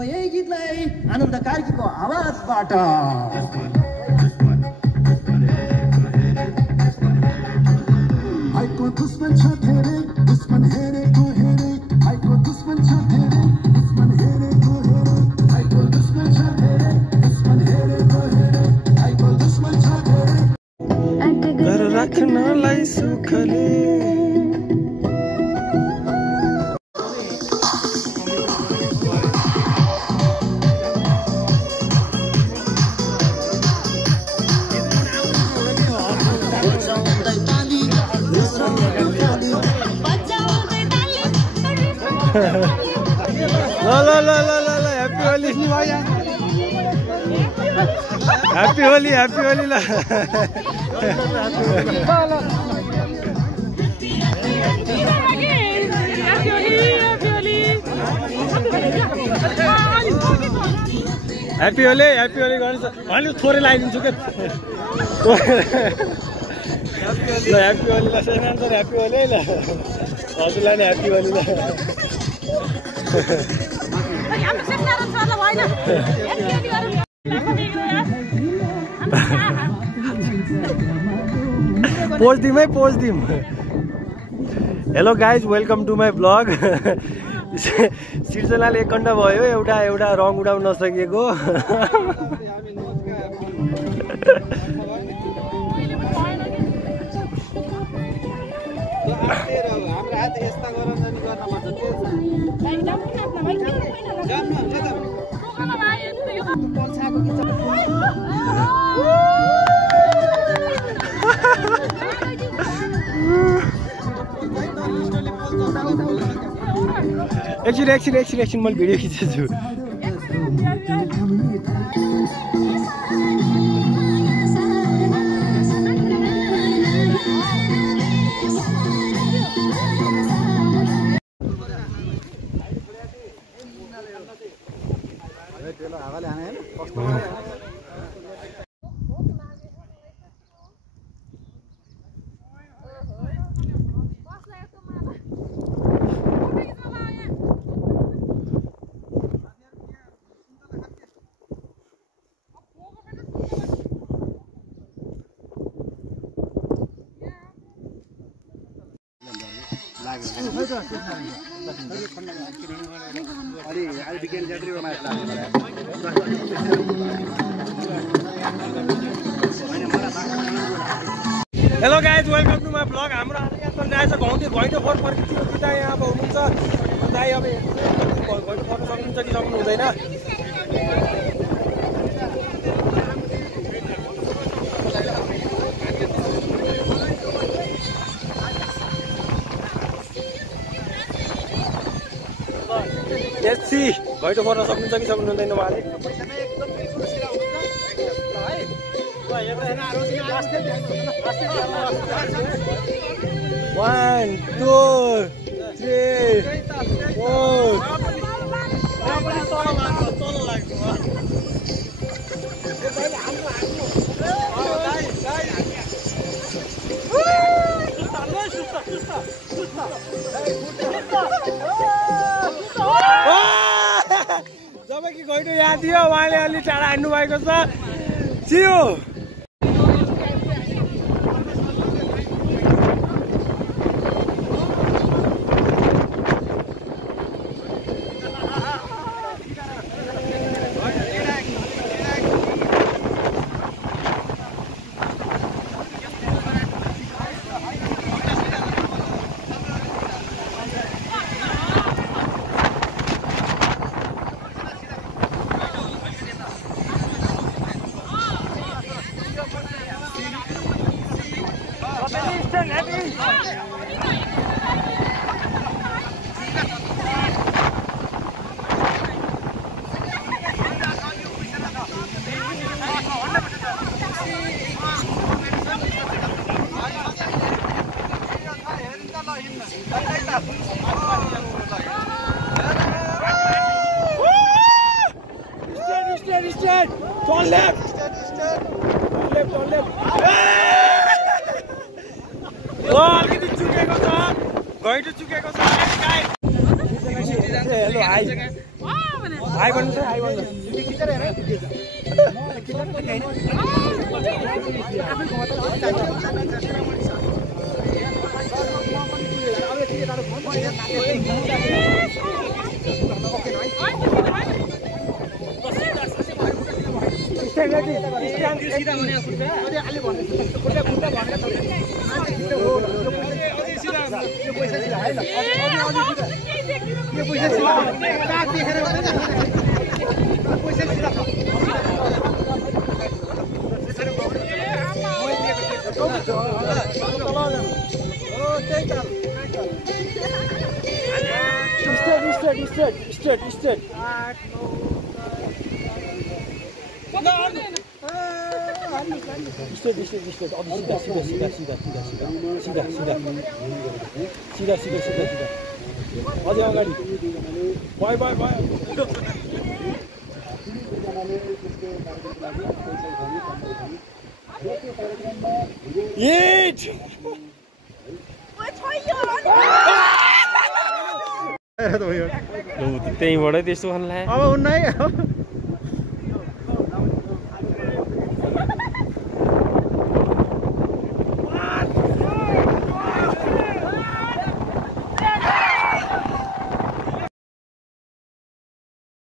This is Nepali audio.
अब यही गीतलाई आनन्द कार्कीको आवाजबाट आइको दुश्मन छ धेरै दुश्मन हेरेको हेरे आइको दुश्मन छ धेरै दुश्मन हेरेको हेरे आइको दुश्मन छ धेरै दुश्मन हेरेको हेरे आइको दुश्मन छ धेरै घर राख्नलाई सुखले हैप्पी होली हैप्पी होली ल हैप्पी होली गर्नु अलि थोरै लगाइदिन्छु के ल हैप्पी होली ल सेनान सर हैप्पी होली ल हजुरलाई नि हैप्पी होली ल पोस्ट दिम hello guys welcome to my blog सिर्जनाले 1 घण्टा भयो एउटा रङ उडाउन नसकेको एकछिन मैले भिडियो खिचेछु hello guys welcome to my blog हाम्रो आज यहाँ चलिरहेको छ घैँटो फोर फर्किन्थ्यो कि दाइ अब हुनुहुन्छ दाइ अब घैँटो फोर्न सक्नुहुन्छ कि सक्नु हुँदैन घैँटो फोर्न सक्नुहुन्छ कि सक्नु हुँदैन उहाँले 1 2 3 जब कि घैँटो यहाँ थियो उहाँले अलि टाढा हान्नु भएको छ चियो Stand. Turn left. Stand. Turn left. Oh, get it चुकेको छ. घैँटो चुकेको छ. Hello hi. हाई भन्नु छ हाई भन्नु Straight. Straight. सीधा. अझै अगाडि. Bye. Eat! त्यहीँबाटै त्यस्तो खान लाग्यो अब हुन्न है